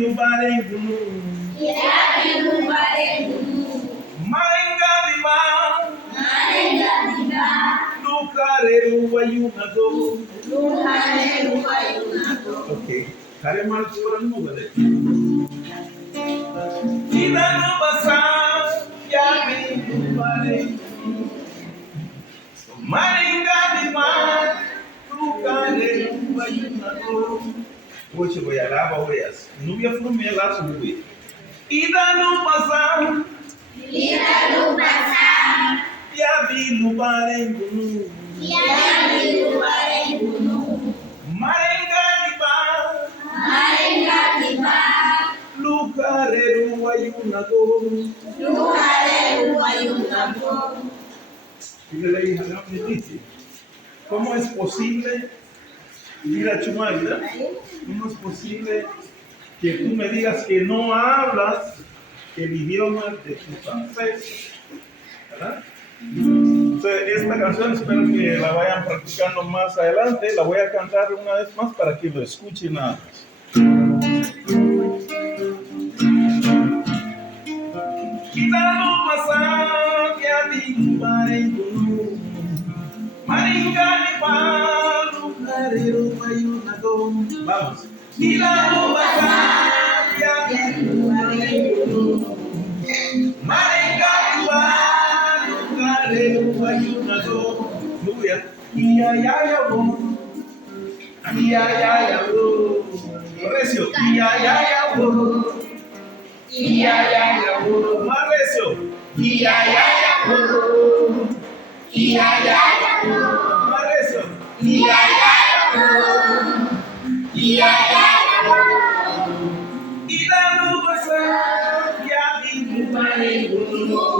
lubarengunu. Marenga diba. Lukareru wayunago. Okay. Karemal suran mo ba? Ida lubasa yabi lubarengunu. Marenga diba. Lukareru wayunago. Hoje voy a lavar orejas. Não me afirmei lá sobre. Ida lubasa. Yabi lubarengunu. Marenga diba. Lukareru wayunago. Dígale ahí, Haram me dice, ¿cómo es posible? Mira, Chumaida, ¿cómo es posible que tú me digas que no hablas el idioma de tus ancestros? ¿Verdad? Entonces, esta canción espero que la vayan practicando más adelante. La voy a cantar una vez más para que lo escuchen nada más. Quitando pasar que a ti parengunu, maringa de palo, carero mayunago. Vamos. Quitando pasar que a ti parengunu, maringa de palo, carero mayunago. Luya, iya ya ya bo, iya ya ya bo. Recio, iya ya ya bo. Iya ya ya bo, más recio. Iya ya ya bo, iya ya ya bo, más recio. Iya ya ya bo, iya ya ya bo. Ida lubasa, ya di lubarengunu.